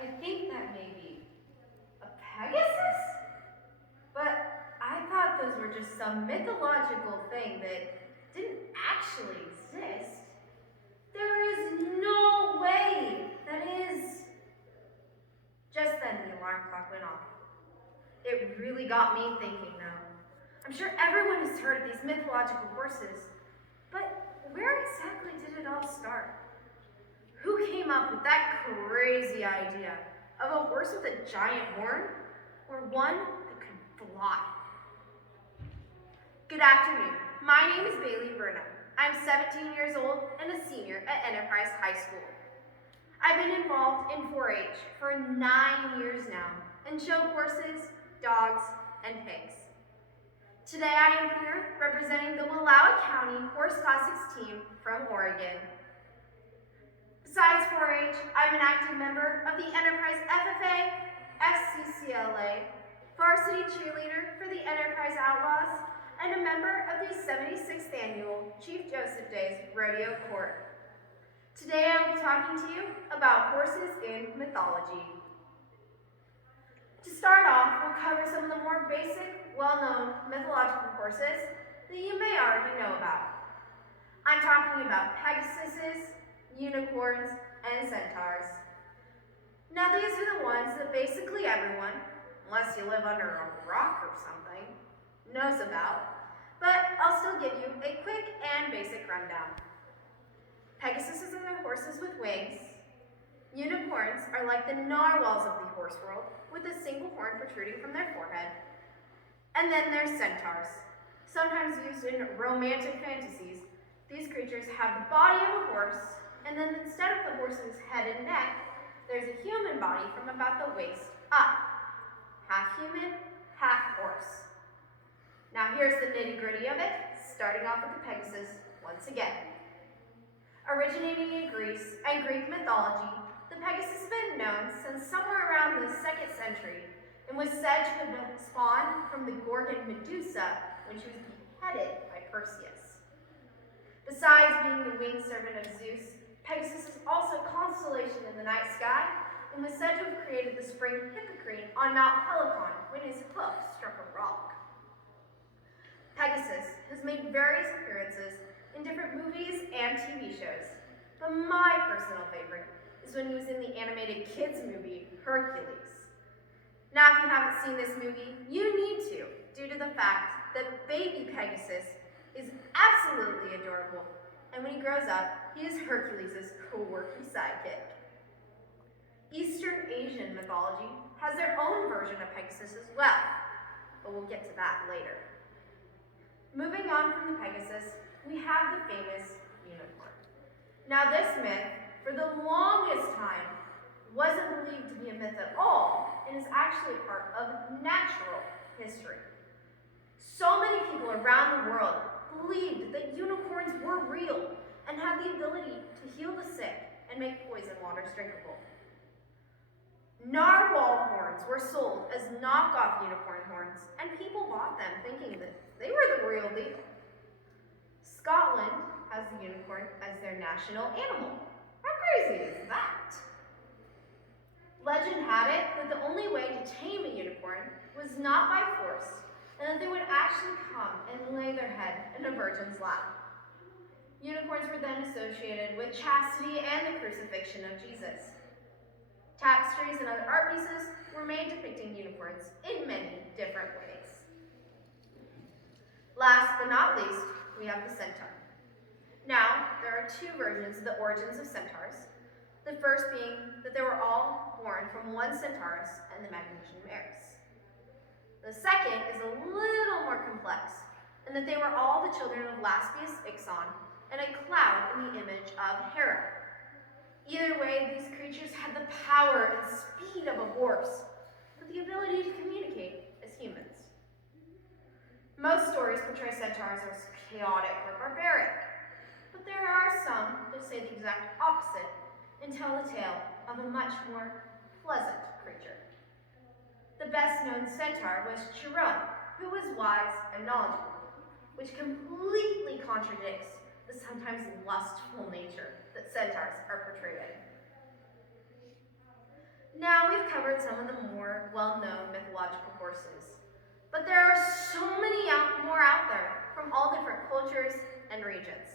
I think that may be a Pegasus? But I thought those were just some mythological thing that didn't actually exist. There is no way that is. Just then the alarm clock went off. It really got me thinking now. I'm sure everyone has heard of these mythological horses, but where exactly did it all start? Who came up with that crazy idea of a horse with a giant horn, or one that could fly? Good afternoon. My name is Bailey Burnham. I'm 17 years old and a senior at Enterprise High School. I've been involved in 4-H for 9 years now and show horses, dogs, and pigs. Today I am here representing the Wallowa County Horse Classics team from Oregon. Besides 4-H, I'm an active member of the Enterprise FFA, FCCLA, varsity cheerleader for the Enterprise Outlaws, and a member of the 76th Annual Chief Joseph Days Rodeo Court. Today I will be talking to you about horses in mythology. To start off, we'll cover some of the more basic, well-known mythological horses that you may already know about. I'm talking about Pegasuses, unicorns, and centaurs. Now these are the ones that basically everyone, unless you live under a rock or something, knows about, but I'll still give you a quick and basic rundown. Pegasuses are the horses with wings. Unicorns are like the narwhals of the horse world, with a single horn protruding from their forehead. And then there's centaurs. Sometimes used in romantic fantasies, these creatures have the body of a horse, and then instead of the horse's head and neck, there's a human body from about the waist up. Half human, half horse. Now here's the nitty-gritty of it, starting off with the Pegasus once again. Originating in Greece and Greek mythology, the Pegasus has been known since somewhere around the 2nd century and was said to have been spawned from the Gorgon Medusa when she was beheaded by Perseus. Besides being the winged servant of Zeus, Pegasus is also a constellation in the night sky and was said to have created the spring Hippocrene on Mount Helicon when his hoof struck a rock. Pegasus has made various appearances in different movies and TV shows, but my personal favorite is when he was in the animated kids movie, Hercules. Now, if you haven't seen this movie, you need to, due to the fact that baby Pegasus is absolutely adorable, and when he grows up, he is Hercules' quirky sidekick. Eastern Asian mythology has their own version of Pegasus as well, but we'll get to that later. Moving on from the Pegasus, we have the famous unicorn. Now this myth, for the longest time, wasn't believed to be a myth at all and is actually part of natural history. So many people around the world believed that unicorns were real and had the ability to heal the sick and make poison waters drinkable. Narwhal horns were sold as knockoff unicorn horns, and people bought them thinking that they were the real deal. Scotland has the unicorn as their national animal. How crazy is that? Legend had it that the only way to tame a unicorn was not by force, and that they would actually come and lay their head in a virgin's lap. Unicorns were then associated with chastity and the crucifixion of Jesus. Tapestries and other art pieces were made depicting unicorns in many different ways. Last but not least, we have the centaur. Now, there are two versions of the origins of centaurs. The first being that they were all born from one centaurus and the Magnesian mares. The second is a little more complex, in that they were all the children of Laspius Ixon and a cloud in the image of Hera. Either way, these creatures had the power and speed of a horse, but the ability to communicate as humans. Most stories portray centaurs as chaotic or barbaric, but there are some that say the exact opposite and tell the tale of a much more pleasant creature. The best known centaur was Chiron, who was wise and knowledgeable, which completely contradicts the sometimes lustful nature that centaurs are portrayed in. Now we've covered some of the more well-known mythological horses, but there are so many more out there from all different cultures and regions.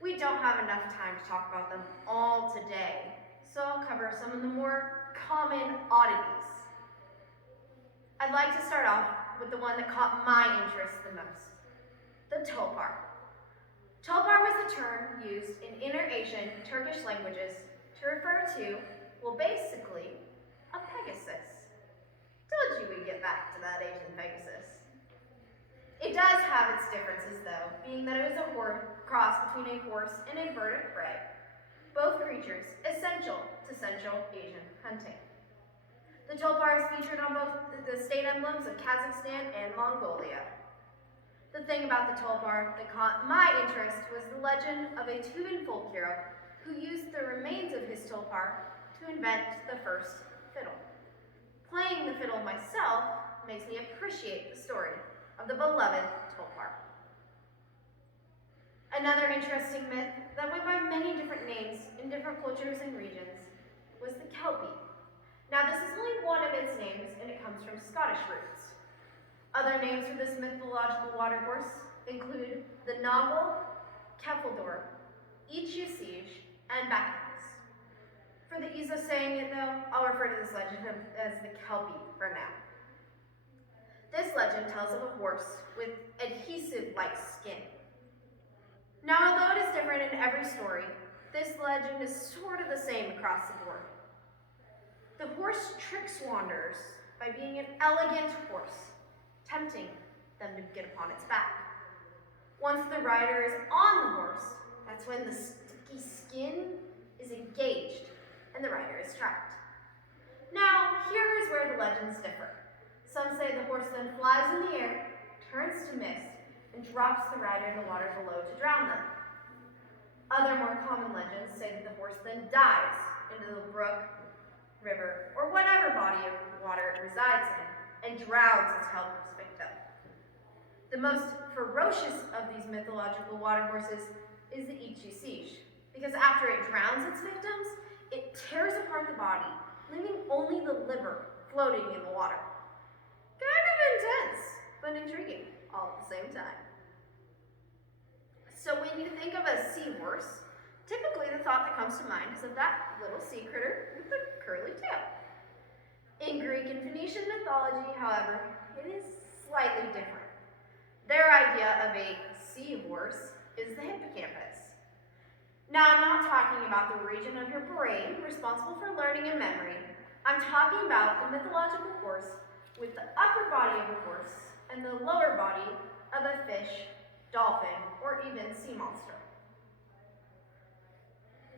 We don't have enough time to talk about them all today, so I'll cover some of the more common oddities. I'd like to start off with the one that caught my interest the most, the tulpar. Tulpar was the term used in Inner Asian Turkish languages to refer to, well, basically, a Pegasus. Told you we'd get back to that Asian Pegasus. It does have its differences, though, being that it was a cross between a horse and a bird of prey, both creatures essential to Central Asian hunting. The tulpar is featured on both the state emblems of Kazakhstan and Mongolia. The thing about the tulpar that caught my interest was the legend of a Tuvan folk hero who used the remains of his tulpar to invent the first fiddle. Playing the fiddle myself makes me appreciate the story of the beloved tulpar. Another interesting myth that went by many different names in different cultures and regions was the kelpie. Now this is only one of its names and it comes from Scottish roots. Other names for this mythological water horse include the Noggle, Kefaldor, Ichusij, and Bacchus. For the ease of saying it though, I'll refer to this legend as the kelpie for now. This legend tells of a horse with adhesive-like skin. Now, although it is different in every story, this legend is sort of the same across the board. The horse tricks wanderers by being an elegant horse, tempting them to get upon its back. Once the rider is on the horse, that's when the sticky skin is engaged and the rider is trapped. Now, here is where the legends differ. Some say the horse then flies in the air, turns to mist, and drops the rider in the water below to drown them. Other more common legends say that the horse then dives into the brook, river, or whatever body of water it resides in, and drowns its helpless victim. The most ferocious of these mythological water horses is the Ichusij, because after it drowns its victims, it tears apart the body, leaving only the liver floating in the water. Kind of intense, but intriguing all at the same time. So when you think of a seahorse, typically the thought that comes to mind is of that little sea critter with the curly tail. In Greek and Phoenician mythology, however, it is slightly different. Their idea of a seahorse is the hippocampus. Now, I'm not talking about the region of your brain responsible for learning and memory. I'm talking about the mythological horse with the upper body of a horse and the lower body of a fish, dolphin, or even sea monster.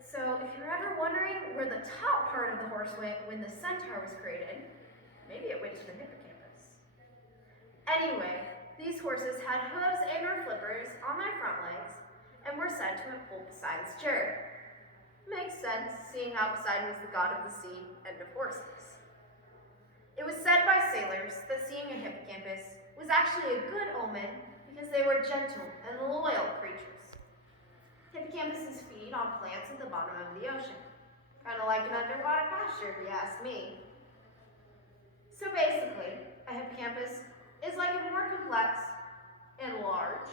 So if you're ever wondering where the top part of the horse went when the centaur was created, maybe it went to the hippocampus. Anyway, these horses had hooves and or flippers on their front legs and were said to have pulled Poseidon's chariot. Makes sense, seeing how Poseidon was the god of the sea and of horses. It was said by sailors that seeing a hippocampus was actually a good omen because they were gentle and loyal creatures. Hippocampus feed on plants at the bottom of the ocean. Kind of like an underwater pasture, if you ask me. So basically, a hippocampus is like a more complex and large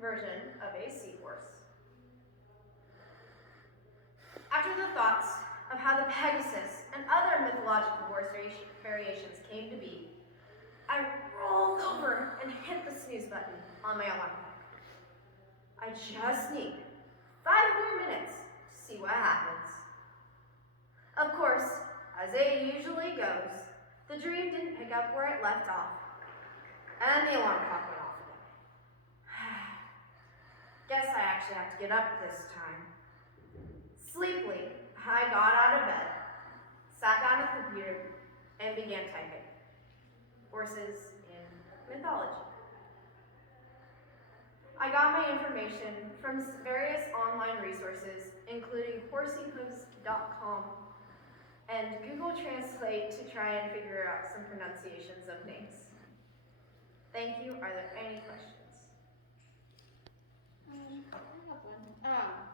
version of a seahorse. After the thoughts of how the Pegasus and other mythological horse variations came to be, I rolled over and hit the snooze button on my alarm clock. I just need 5 more minutes to see what happens. Of course, as it usually goes, the dream didn't pick up where it left off, and the alarm clock went off again. Guess I actually have to get up this time. Sleepily, I got out of bed, sat down at the computer, and began typing. Horses in mythology. I got my information from various online resources, including horseyhooves.com and Google Translate to try and figure out some pronunciations of names. Thank you. Are there any questions? I have one.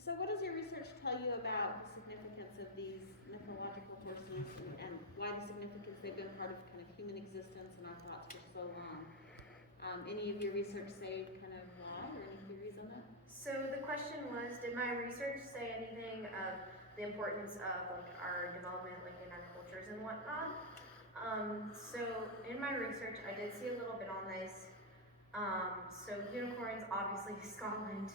So what does your research tell you about the significance of these mythological horses and why the significance they've been part of kind of human existence and our thoughts for so long? Any of your research say kind of why or any theories on that? So the question was, did my research say anything of the importance of like our development like in our cultures and whatnot? So in my research I did see a little bit on this. So unicorns, obviously Scotland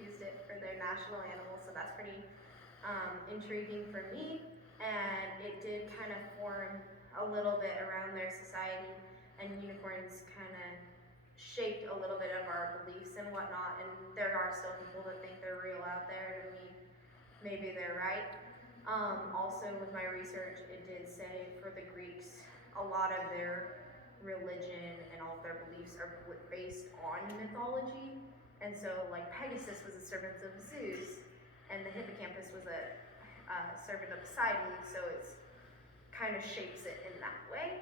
used it for their national animal, so that's pretty intriguing for me. And it did kind of form a little bit around their society, and unicorns kind of shaped a little bit of our beliefs and whatnot. And there are still people that think they're real out there, and I mean, maybe they're right. Also with my research, it did say for the Greeks, a lot of their religion and all of their beliefs are based on mythology. And so like Pegasus was a servant of Zeus, and the hippocampus was a servant of Poseidon, so it's kind of shapes it in that way.